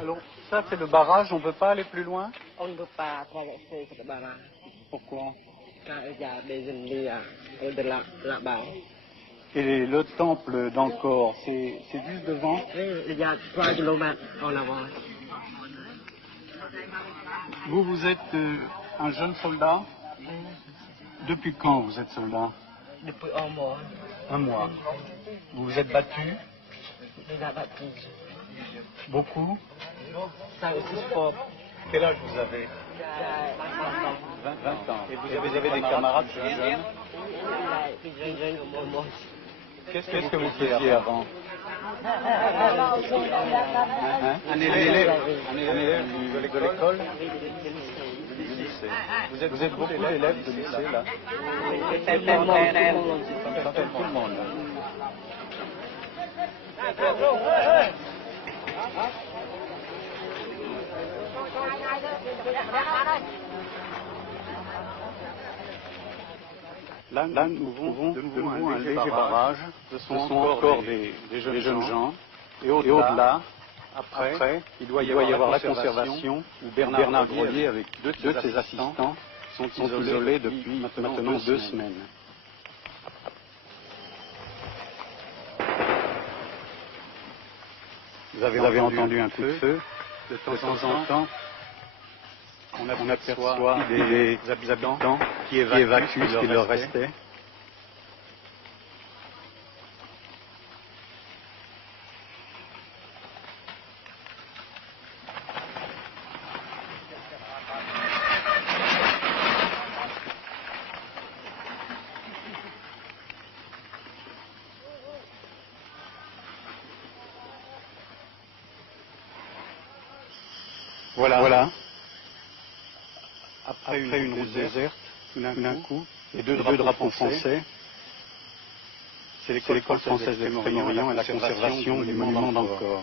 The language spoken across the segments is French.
Alors, ça c'est le barrage, on ne peut pas aller plus loin? On ne peut pas traverser ce barrage. Pourquoi? Car il y a des ennemis au-delà, là-bas. Et le temple d'Angkor, c'est juste devant? Oui, il y a 3 kilomètres en avant. Vous êtes un jeune soldat? Depuis quand vous êtes soldat? Depuis un mois. Un mois. Vous vous êtes battu? Il a battu. Beaucoup? 5 ou 6 fois. Quel âge vous avez? 20 ans. Et vous avez des camarades jeunes? Qu'est-ce que vous faisiez avant? Un élève de l'école? Du lycée. Vous êtes beaucoup d'élèves de lycée là? Tout le monde. Là, nous trouvons de nouveau un léger barrage. Ce sont encore des jeunes gens. Et au-delà, après, il doit y avoir la conservation où Bernard Grelier, avec deux de ses assistants, sont isolés depuis maintenant 2 semaines. Vous avez entendu un coup de feu. De temps en temps, on aperçoit des habitants qui évacuent ce qu'il leur restait. Voilà. Après une route déserte, tout d'un coup, les deux drapeaux français, c'est l'école française d'Extrême-Orient et la conservation du monument d'Angkor.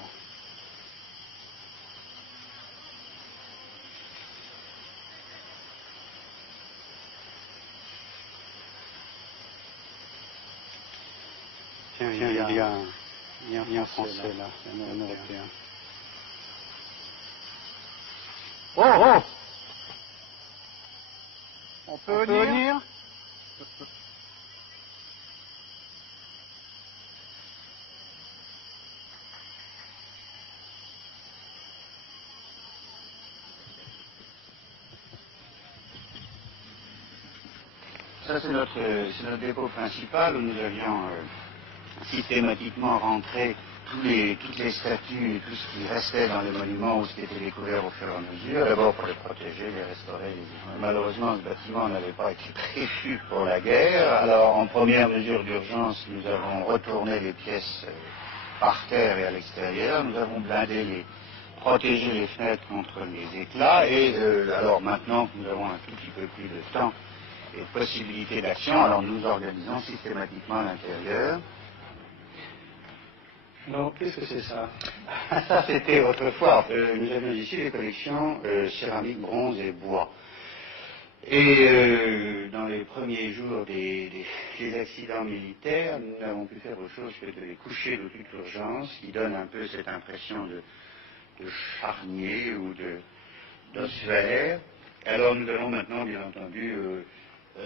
Tiens, il y a un Français là, un Européen. Oh! On peut venir? Ça, c'est notre dépôt principal où nous avions systématiquement rentré toutes les statues et tout ce qui restait dans les monuments ou ce qui était découvert au fur et à mesure, d'abord pour les protéger, les restaurer. Malheureusement, ce bâtiment n'avait pas été prévu pour la guerre. Alors, en première mesure d'urgence, nous avons retourné les pièces par terre et à l'extérieur. Nous avons protégé les fenêtres contre les éclats. Et alors maintenant que nous avons un tout petit peu plus de temps et de possibilités d'action, alors nous organisons systématiquement l'intérieur. Alors, qu'est-ce que c'est ça? Ça, c'était autrefois. Nous avions ici les collections céramique, bronze et bois. Et dans les premiers jours des accidents militaires, nous n'avons pu faire autre chose que de les coucher de toute urgence, qui donne un peu cette impression de charnier ou d'ossuaire. Alors nous allons maintenant, bien entendu,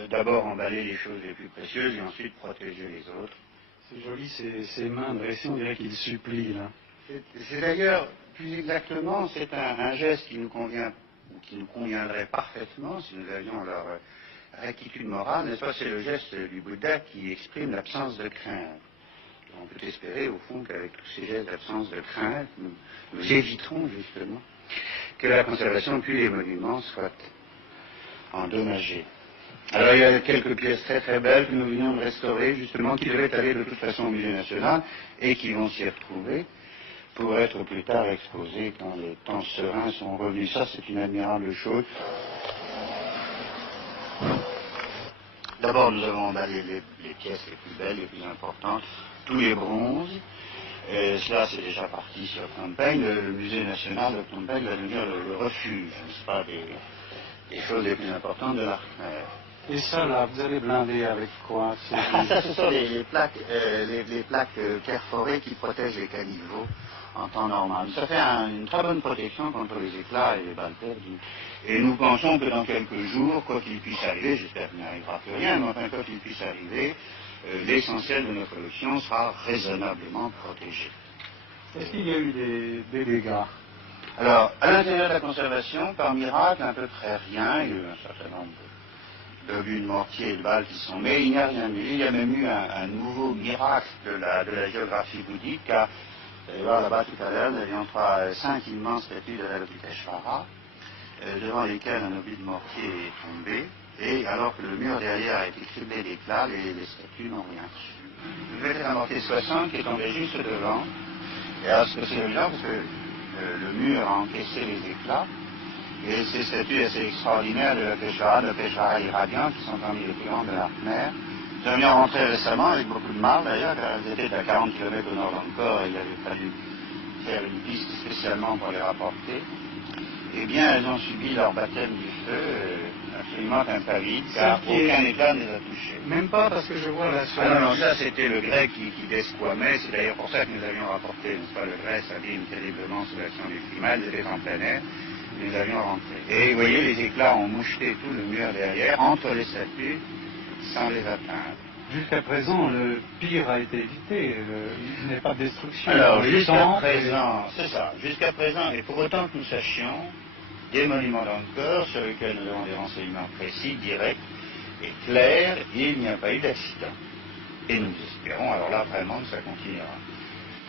d'abord emballer les choses les plus précieuses et ensuite protéger les autres. C'est joli, ces mains dressées, on dirait qu'il supplie, là. C'est d'ailleurs, plus exactement, c'est un geste qui nous convient, ou qui nous conviendrait parfaitement si nous avions leur rectitude morale, n'est-ce pas? C'est le geste du Bouddha qui exprime l'absence de crainte. On peut espérer, au fond, qu'avec tous ces gestes d'absence de crainte, nous éviterons, justement, que la conservation puis les monuments soient endommagés. Alors il y a quelques pièces très très belles que nous venons de restaurer, justement, qui devaient aller de toute façon au musée national et qui vont s'y retrouver pour être plus tard exposées quand les temps sereins sont revenus. Ça, c'est une admirable chose. D'abord, nous avons emballé les pièces les plus belles, les plus importantes, tous les bronzes. Cela, c'est déjà parti sur Phnom Penh. Le musée national de Phnom Penh va devenir le refuge, n'est-ce pas, des choses les plus importantes de l'art khmer. Et ça, là, vous allez blinder avec quoi? Ça, ce sont les plaques perforées qui protègent les caniveaux en temps normal. Ça fait une très bonne protection contre les éclats et les balles perdues. Et nous pensons que dans quelques jours, quoi qu'il puisse arriver, j'espère qu'il n'arrivera plus rien, mais enfin, quoi qu'il puisse arriver, l'essentiel de notre collection sera raisonnablement protégé. Est-ce qu'il y a eu des dégâts? Alors, à l'intérieur de la conservation, par miracle, à peu près rien. Il y a eu un certain nombre d'obus de mortier et de balles qui sont, mais il n'y a rien eu. Il y a même eu un nouveau miracle de la géographie bouddhique, car, vous allez voir là-bas tout à l'heure, nous avions 5 immenses statues de l'Avalokiteshvara, devant lesquelles un obus de mortier est tombé, et alors que le mur derrière a été criblé d'éclats, les statues n'ont rien reçu. Vous verrez la mortier 60 qui est tombée juste devant, et alors ce que c'est évident, parce que le mur a encaissé les éclats, et ces statues assez extraordinaires de la Peshvara irradiante, qui sont parmi les plus grandes de la mer, nous avions rentré récemment avec beaucoup de mal d'ailleurs, car elles étaient à 40 km au nord d'Angkor, et il avait fallu faire une piste spécialement pour les rapporter. Eh bien, elles ont subi leur baptême du feu absolument impavible, car aucun éclat ne les a touchées. Même pas parce que je vois la soirée. Ah non, ça c'était le grès qui desquamait, c'est d'ailleurs pour ça que nous avions rapporté, n'est-ce pas, le grès s'abîme terriblement sous l'action du climat, elles étaient en plein air, nous avions rentré. Et vous voyez, les éclats ont moucheté tout le mur derrière, entre les statues, sans les atteindre. Jusqu'à présent, le pire a été évité, il n'y a pas de destruction. Alors, jusqu'à présent, c'est ça, jusqu'à présent, et pour autant que nous sachions, des monuments d'Angkor sur lesquels nous avons des renseignements précis, directs et clairs, il n'y a pas eu d'accident. Et nous espérons, alors là, vraiment, que ça continuera.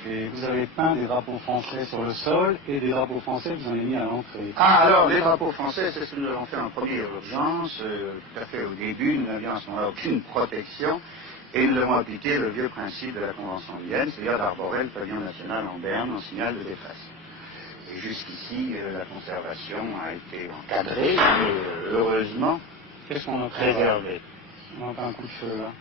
Et vous avez peint des drapeaux français sur le sol et des drapeaux français que vous en avez mis à l'entrée. Ah, alors, les drapeaux français, c'est ce que nous avons fait en première urgence. Tout à fait au début, nous n'avions à ce moment-là aucune protection. Et nous avons appliqué le vieux principe de la Convention de Vienne, c'est-à-dire d'arborer le pavillon national en berne en signal de détresse. Et jusqu'ici, la conservation a été encadrée, et heureusement, qu'est-ce qu'on a préservée. On entend un coup de feu là.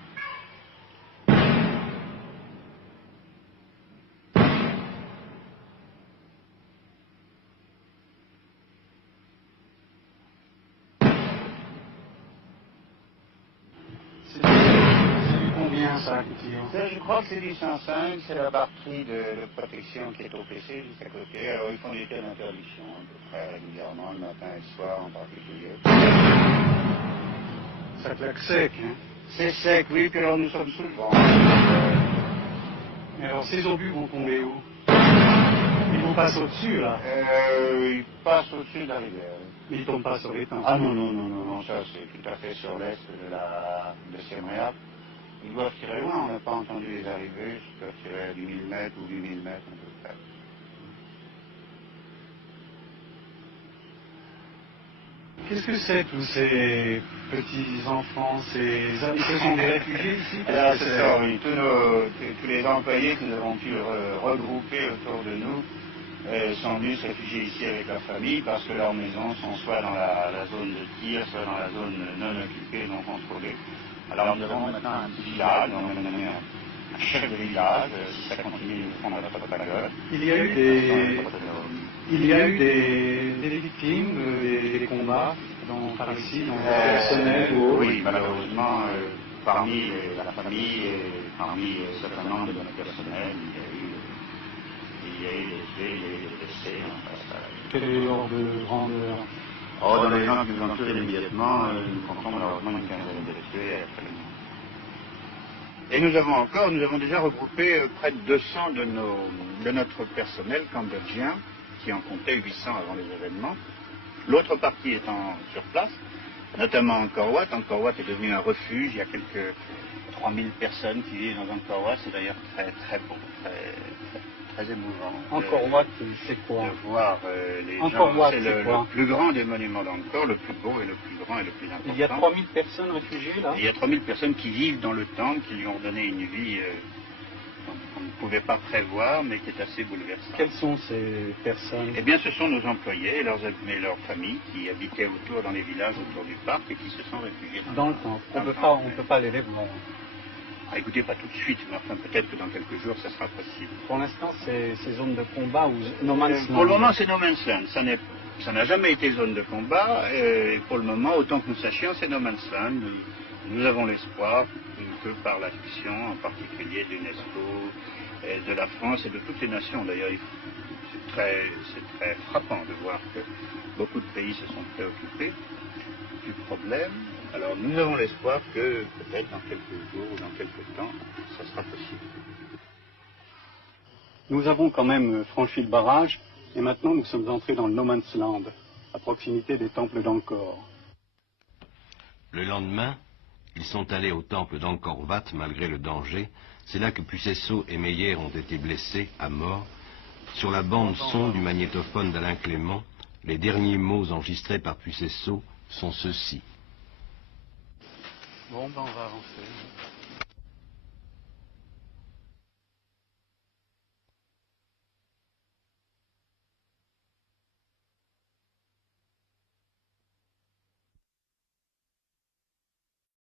C'est du combien ça, Ça, je crois que c'est du 105, c'est la partie de protection qui est au PC juste à côté. Alors ils font des cas d'interdiction à peu près régulièrement, le matin et le soir en particulier. Ça claque sec, hein? C'est sec, oui, puis alors nous sommes sous le vent. Mais alors ces obus vont tomber où? Ils vont passer au-dessus là? Ils passent au-dessus de la rivière. Mais ils ne tombent pas sur les temps. Ah non, ça c'est tout à fait sur l'est de Siem Reap. Ils doivent tirer loin, on n'a pas entendu les arriver, ils doivent tirer à 10 000 mètres ou 8 000 mètres à peu près. Qu'est-ce que c'est tous ces petits enfants, ce sont des réfugiés ici? Alors, c'est ça, oui. Tous les employés que nous avons pu regrouper autour de nous sont venus se réfugier ici avec leur famille parce que leurs maisons sont soit dans la zone de tir, soit dans la zone non occupée, non contrôlée. Alors nous avons maintenant un petit village, on a même un chef de village, si ça continue, nous ferons notre propagande. Il y a eu des victimes, des combats par ici, dans le personnel ou autre? Oui, malheureusement, parmi la famille et parmi un certain nombre de notre personnel, il y a eu des tués, il y a eu des blessés. Quel est l'ordre de grandeur? Dans les gens qui nous ont tués immédiatement, nous comptons malheureusement une quinzaine de tués actuellement. Et nous avons déjà regroupé près de 200 de notre personnel cambodgien, qui en comptait 800 avant les événements. L'autre partie étant sur place, notamment Angkor Wat. Angkor Wat est devenu un refuge, il y a quelques 3000 personnes qui vivent dans Angkor Wat, c'est d'ailleurs très très beau, très émouvant. Angkor Wat, c'est quoi? De voir les Angkor gens, Wat, c'est le plus grand des monuments d'Angkor, le plus beau et le plus grand et le plus important. Il y a 3000 personnes réfugiées là? Il y a 3000 personnes qui vivent dans le temple, qui lui ont donné une vie qu'on ne pouvait pas prévoir, mais qui est assez bouleversante. Quelles sont ces personnes? Eh bien, ce sont nos employés et leurs familles qui habitaient autour, dans les villages autour du parc et qui se sont réfugiés dans le temple. On ne peut pas les voir. Ah, écoutez, pas tout de suite, mais enfin, peut-être que dans quelques jours, ça sera possible. Pour l'instant, c'est ces zones de combat ou No Man's Land? Pour le moment, c'est No Man's Land. Ça n'a jamais été zone de combat, et pour le moment, autant que nous sachions, c'est no man's land. Nous avons l'espoir que par l'action, en particulier de l'UNESCO, de la France et de toutes les nations, d'ailleurs, c'est très frappant de voir que beaucoup de pays se sont préoccupés du problème. Alors nous avons l'espoir que peut-être dans quelques jours ou dans quelques temps, ça sera possible. Nous avons quand même franchi le barrage et maintenant nous sommes entrés dans le no man's land, à proximité des temples d'Angkor. Le lendemain, ils sont allés au temple d'Angkor Wat malgré le danger. C'est là que Pucesso et Meyer ont été blessés à mort. Sur la bande son du magnétophone d'Alain Clément, les derniers mots enregistrés par Pucesso sont ceux-ci. Bon, ben on va avancer.